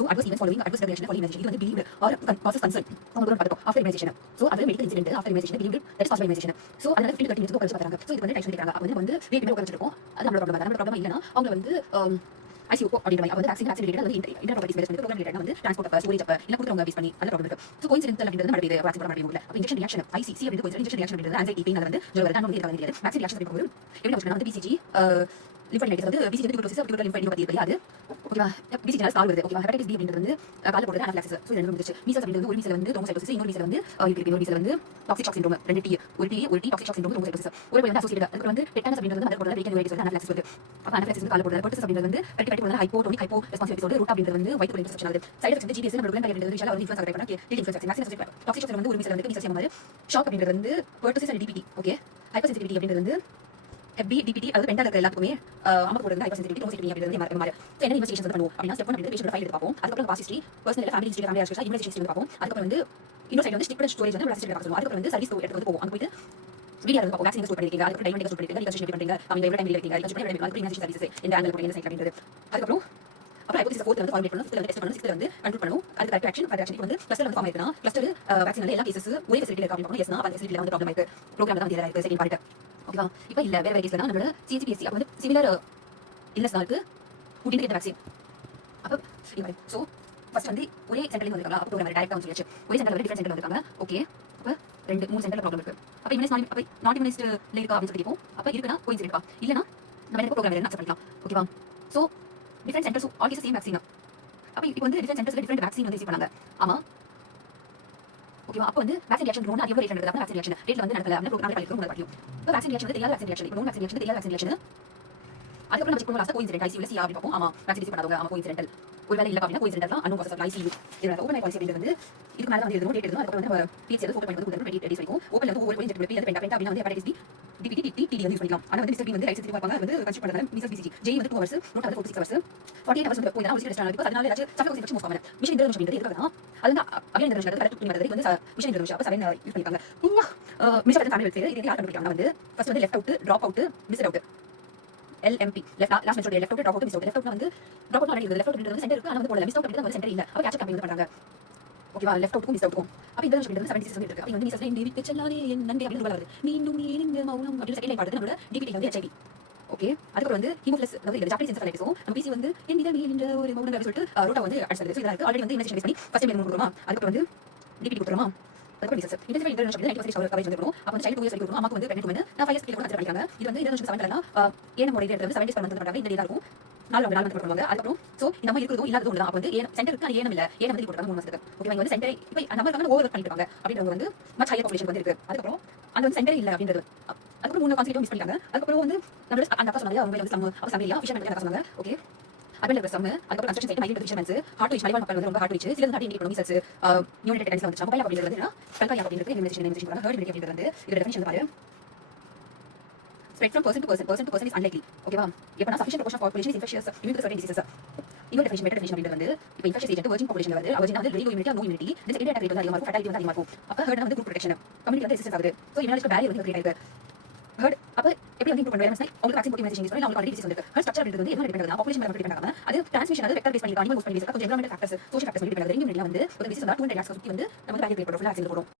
So adverse events following adverse reaction following immunization இது வந்து believed or causes concern உங்களுக்கு பார்த்தோம் after immunization. So அது medical incident after immunization believed that is caused by immunization. So அதனால 15 to 30 minutes உட்கார வச்சு பார்க்கறாங்க. So இது வந்து டைம் கேக்குறாங்க. அப்ப வந்து வீட்டுல உட்கார வச்சிருக்கோம். அது நம்மளோட ப்ராப்ளம் இல்லனா அவங்க வந்து ICU அப்படின்ற மாதிரி வந்து வேக்சின் ரிலேட்டட் வந்து inter properties management programme related வந்து டிரான்ஸ்போர்ட் ஸ்டோரேஜ் இல்ல கொடுத்தவங்க பேஸ் பண்ணி அந்த ப்ராப்ளம் இருக்கு. So கோயின்சிடென்டல் அப்படின்றது நடக்குது வேக்சின் போட முடியல. அப்ப இன்ஜெக்ஷன் ரியாக்ஷன் ICC அப்படின்றது கோயின்சிடென்ட் இன்ஜெக்ஷன் ரியாக்ஷன் அப்படின்றது anxiety pain அது வந்து ஜொர வரதான் வந்து இருக்காங்க வேக்சின் ரியாக்ஷன் அப்படின்றது எப்படி வந்து BCG லிம்ஃபோடைட்டிஸ் வந்து BCG டியூபரோசிஸ் டியூபரல் லிம்ஃபோடைட்டிஸ் பத்தி அது ஓகேவா BCG ஸ்கார் வருது ஓகேவா ஹெப்படைட்டிஸ் B அப்படின்றது வந்து கால போடுறது அனாஃபிலாக்சிஸ். So ரெண்டு முடிச்சு மீசல்ஸ் அப்படின்றது ஒரு மீசல் வந்து த்ரோம்போசைட்டோசிஸ் இன்னொரு மீசல் வந்து இன்னொரு மீசல் வந்து டாக்ஸிக் ஷாக் சிண்ட்ரோம் ரெண்டு T ஒரு T toxic shock syndrome thrombocytosis ஒரு வந்து அசோசியேட்டட் அதுக்கு வந்து டெட்டானஸ் அப்படின்றது வந்து போடுறது ரீகன்வைட்டிஸ் வந்து அனாஃபிலாக்சிஸ் வருது. அப்ப அனாஃபிலாக்சிஸ் வந்து கால போடுறது பெர்டிசஸ் அப்படின்றது வந்து பெர்டிகேட்டிவ் வந்து ஹைப்போடோனிக் ஹைப்போ ரெஸ்பான்சிவ் சொல்றது ரூட் அப்படின்றது வந்து வயித்து இன்ஃபெக்ஷன் ஆகுது. சைடு எஃபெக்ட்ஸ் வந்து GDS நம்ம ப்ரோக்ராம் அப்படின்றது விஷயம் வந்து இன்ஃப்ளூயன்ஸ் ஆகுது பண்ணா இன்ஃப்ளூயன்ஸ் வேக்சின் டாக்ஸிக் ஷாக் வந்து ஒரு மீசல் வந்து மீசல் மாதிரி ஷாக் அப்படின்றது வந்து pertussis and DPT okay hypersensitivity அப்படின்றது வந்து FB DPT அது பெண்டா இருக்கிற எல்லாத்துக்குமே அம்மா போடுறது ஹைப்பர் சென்சிட்டிவிட்டி த்ரோம்போசைட்டோமி அப்படின்றது மாதிரி. So என்ன இன்வெஸ்டிகேஷன் வந்து பண்ணுவோம் அப்படினா ஸ்டெப் 1 அப்படின்றது பேஷண்ட் ஃபைல் எடுத்து பார்ப்போம். அதுக்கு அப்புறம் past history personal family history family history immunisation history பார்ப்போம். அதுக்கு அப்புறம் வந்து இன்னொரு சைடு வந்து ஸ்டிக் ஸ்டோரேஜ் வந்து பிளாஸ்டிக் பார்ப்போம். அதுக்கு அப்புறம் வந்து சர்வீஸ் எடுத்து வந்து போவோம். அங்க போயிட்டு வீடியோ எடுத்து பார்ப்போம். வேக்சின் ஸ்டோர் பண்ணிருக்கீங்க அதுக்கு டைம் ஸ்டோர் பண்ணிருக்கீங்க ரீகன்ஸ்ட்ரக்ஷன் எப்படி பண்றீங்க அவங்க எவ்வளவு டைம் இருக்கீங்க ரீகன்ஸ்ட்ரக்ஷன் எப்படி இம்யூனைசேஷன் சர்வீஸ் இந்த ஆங்கிள் போடுங்க சைட் அப்படின்றது. அதுக்கு அப்புறம் ஹைபோதீசிஸ் 4 வந்து ஃபார்முலேட் பண்ணனும் 5th வந்து டெஸ்ட் பண்ணனும் 6th வந்து கண்ட்ரோல் பண்ணனும் அதுக்கு கரெக்ட் ஆக்ஷன் வந்து கிளஸ்டர் வந்து ஃபார்ம் ஆயிருக்குனா கிளஸ்டர் வேக்சின்ல எல்லா கேसेस ஒரே ஃபெசிலிட்டி இருக்கு அப்படி எஸ்னா அந்த ஃபெசிலிட்டில வந்து ப்ராப்ளம் இருக்கு ப்ரோக்ராம்ல தான் இருக்கு செகண்ட் பார்ட் ஓகேவா. இப்போ இல்ல வேற கேஸ்ல நம்மளோட CGPSC அப்ப வந்து சிமிலர் இல்லஸ் நாளுக்கு புட்டின் வேக்சின் அப்ப இவரை சோ ஃபர்ஸ்ட் வந்து ஒரே சென்டர்ல வந்து இருக்காங்க அப்ப ப்ரோக்ராம் டைரக்டா வந்து சொல்லியாச்சு ஒரே சென்டர்ல டிஃபரண்ட் சென்டர்ல இருக்காங்க ஓகே. அப்ப ரெண்டு மூணு சென்டர்ல ப்ராப்ளம் இருக்கு. அப்ப இம்யூனைஸ் நாட் இம்யூனைஸ்ட் இருக்கா அப்படி சொல்லி கேப்போம். அப்ப இருக்குனா கோயின்சிடென்ட் இருக்கா இல்லனா நம்ம என்ன ப்ரோக்ராம் என்ன அக்செப்ட் பண்ணிக்கலாம் ஓகேவா. So different centres all cases same vaccine அப்ப இப்போ வந்து டிஃபரண்ட் சென்டர்ஸ்ல டிஃபரண்ட் வேக்சின் வந்து யூஸ் பண்ணாங்க ஆமா ஓகேவா. அப்ப வந்து வேக்சின் ரியாக்ஷன் ரோன் அதிக ரேட் நடக்குது. அப்ப வேக்சின் ரியாக்ஷன் ரேட்ல வந்து நடக்கல அப்ப ப்ரோக்ராம் பண்ணிருக்கோம் உங்களுக்கு பாட்டியும். இப்ப வேக்சின் ரியாக்ஷன் தெரியாத வேக்சின் ரியாக்ஷன் இப்போ வேக்சின் ரியாக்ஷன் தெரியாத வேக்சின் ரியாக்ஷன் அதுக்கு நம்ம செக் பண்ணுவோம் லாஸ்ட் கோயின்சிடென்ட் ICU ல அப்படி பார்ப்போம். ஆமா வேக்சின் யூஸ் பண்ணாதவங்க ஆமா கோயின்சிடென்டல் ஒருவேளை இல்ல அப்படினா கோயின்சிடென்ட் தான் அன்னோன் காசஸ் ஆஃப் ICU இதனால ஓபன் பாலிசி அப்படிங்கிறது வந்து இதுக்கு மேல வந்து எழுதணும் டேட் எழுதணும். அதுக்கு வந்து நம்ம PHC ஃபோக்கஸ் பண்ணி வந்து 20 days வரைக்கும் ஓபன்ல வந்து ஒவ்வொரு கோயின்சிடென்ட் பத்தி அது பெண்டா அப்படினா வந்து ஹெப்படைட்டிஸ் B DPT TD வந்து யூஸ் பண்ணிக்கலாம். ஆனா வந்து மிஸ்டர் வந்து ரைட் சைடு பார்ப்பாங்க வந்து கன்சிடர் பண்றதால மீசல் BCG J வந்து 2 hours ரூட் வந்து 46 hours 48 hours வந்து போய் தான் ஒரு ரெஸ்ட் ஆனா அதனால ஏதாச்சும் சஃபோகேஷன் இன்ஃபெக்ஷன் மூவ் ஆகும். மிஷன் இன்டர்வென்ஷன் அப்படிங்கிறது எதுக்காகனா அது வந்து அகைன் இன்டர்வென்ஷன் கரெக்ட் பண்ணி வரது வந்து மிஷன் இன்டர்வென்ஷன் அப்ப 7 யூஸ் பண்ணிருக்காங்க. மிஷன் வந்து ஃபேமிலி வெல்ஃபேர் இது யார் கண்டுபிடிக்காங்க வந்து ஃபர்ஸ்ட் வந்து left out drop out miss out LMP last mention left out drop out miss out left out வந்து drop out already left out வந்து சென்டர் இருக்கு ஆனா வந்து போடல மிஸ் அவுட் அப்படிங்கிறது வந்து சென்டர் இல்ல அப்ப கேட்ச் கம்பெனி வந்து பண்றாங்க ஓகேவா. லெஃப்ட் அவுட்க்கும் மிஸ் அவுட்க்கும் அப்ப இந்த விஷயம் வந்து 76 இருக்கு. அப்ப வந்து மிஸ் அவுட் இந்த செல்லானே என் நண்பி அப்படி வருது மீண்டும் நீங்க மௌனம் அப்படி செகண்ட் லைன் பாடுது நம்மளோட DPT வந்து HIV ஓகே. அதுக்கு வந்து ஹீமோஃபிலஸ் அதாவது இந்த ஜாப்பனீஸ் என்செஃபாலைட்டிஸும் நம்ம PC வந்து என் இதழ் என்ற ஒரு மௌனம் அப்படி சொல்லிட்டு ரூட்டா வந்து அடிச்சது. சோ இதற்கு ஆல்ரெடி வந்து இன்வெஸ்டிகேஷன் பண்ணி ஃபர்ஸ்ட் டைம் கொடுக்குறோமா அதுக்கு வந்து DPT கொடுக்குறோமா அதுக்கு டிசஸ் இன்டர்வென்ஷன் இன்டர்வென்ஷன் 90% கவரேஜ் வந்து கொடுக்கணும். அப்ப வந்து சைல்ட் 2 இயர்ஸ் வரைக்கும் கொடுக்கணும். அம்மாக்கு வந்து பிரெக்னன்ட் வந்து நான் 5 இயர்ஸ் கீழ கூட கன்சிடர் பண்ணிருக்காங்க. இது வந்து இன்டர்வென்ஷன் 7 லனா ஏன மோட இது 7 டேஸ் பர் மந்த் பண்றாங்க. இந்த டேட்டா இருக்கும் 4 நாள் வந்து பண்ணுவாங்க. அதுக்கு அப்புறம் சோ இந்த மாதிரி இருக்குறதும் இல்லாததும் ஒண்ணு தான். அப்ப வந்து சென்டர் இருக்கு ஏனம் இல்ல ஏனம் வந்து போடுறாங்க 3 மாசத்துக்கு ஓகே. இங்க வந்து சென்டர் இப்போ நம்ம இருக்காங்க ஓவர் பண்ணிட்டு இருக்காங்க அப்படின்றவங்க வந்து மச் ஹையர் பாப்புலேஷன் வந்து இருக்கு. அதுக்கு அப்புறம் அந்த வந்து சென்டர் இல்ல அப்படின்றது அதுக்கு 3 கான்செப்ட் மிஸ் பண்ணிட்டாங்க. அதுக்கு அப்புறம் வந்து நம்மளோட அந்த அக்கா சொன்னாங்க அவங்க வந்து சம் அப்ப சமையலா விஷயம் பண்ணி சொன்னாங்க ஓகே. அபெல் பிரசம் அதுக்கு கன்ஸ்ட்ரக்ஷன் சைட் மைண்ட் டிஃபிஷியன்சி ஹார்ட் ரிச் மலைவாழ் மக்கள் வந்து ரொம்ப ஹார்ட் ரிச் சில ஹார்ட் இண்டிகேட் மிசஸ் நியூனிட் டென்ஸ் வந்து மொபைல் அப்படிங்கிறது வந்து கல்காயா அப்படிங்கிறது இம்யூனைசேஷன் பண்ணாங்க. ஹர்ட் இண்டிகேட் அப்படிங்கிறது வந்து இதோட டெஃபினிஷன் பாரு spread from person to person is unlikely ஓகேவா. எப்பனா sufficient proportion of population is infectious immune to certain diseases இன்னொரு டெஃபினிஷன் பெட்டர் டெஃபினிஷன் அப்படிங்கிறது வந்து இப்போ இன்ஃபெக்ஷஸ் ஏஜென்ட் வெர்ஜின் பாப்புலேஷன்ல வருது அவர்ஜின் வந்து very low immunity no immunity இந்த செகண்டரி அட்டாக் ரேட் வந்து அதிகமா இருக்கும் ஃபெட்டாலிட்டி வந்து அதிகமா இருக்கும். அப்ப ஹர்ட் வந்து குரூப் ப்ரொடெக்ஷன் கம்யூனிட்டி வந்து ரெசிஸ்டன்ஸ் ஆகுது. சோ இம்யூனாலஜிக்கல் பேரியர் வந்து கிரியேட் ஆயிருக்கு. ஹர்ட் அப்ப எப்படி வந்து இம்ப்ரூவ் பண்ணுவாங்க உங்களுக்கு வேக்சின் போட்டு இம்யூனைசேஷன் யூஸ் பண்ணி உங்களுக்கு ஆல்ரெடி டிசீஸ் வந்து ஹர்ட் ஸ்ட்ரக்சர் அப்படிங்கிறது வந்து என்ன டிபெண்ட் ஆகுது பாப்புலேஷன் மேல டிபெண்ட் ஆகாம அது டிரான்ஸ்மிஷன் அது வெக்டர் பேஸ் பண்ணி அனிமல் மூவ் பண்ணி கொஞ்சம் environmental factors social factors depend ஆகுது. இம்யூனிட்டி வந்து ஒரு டிசீஸ் வந்து 2 டாக்ஸ் சுத்தி வந்து நம்ம பேரியர் கிரியேட் பண்றோம் வேக்சின் போடுறோம்.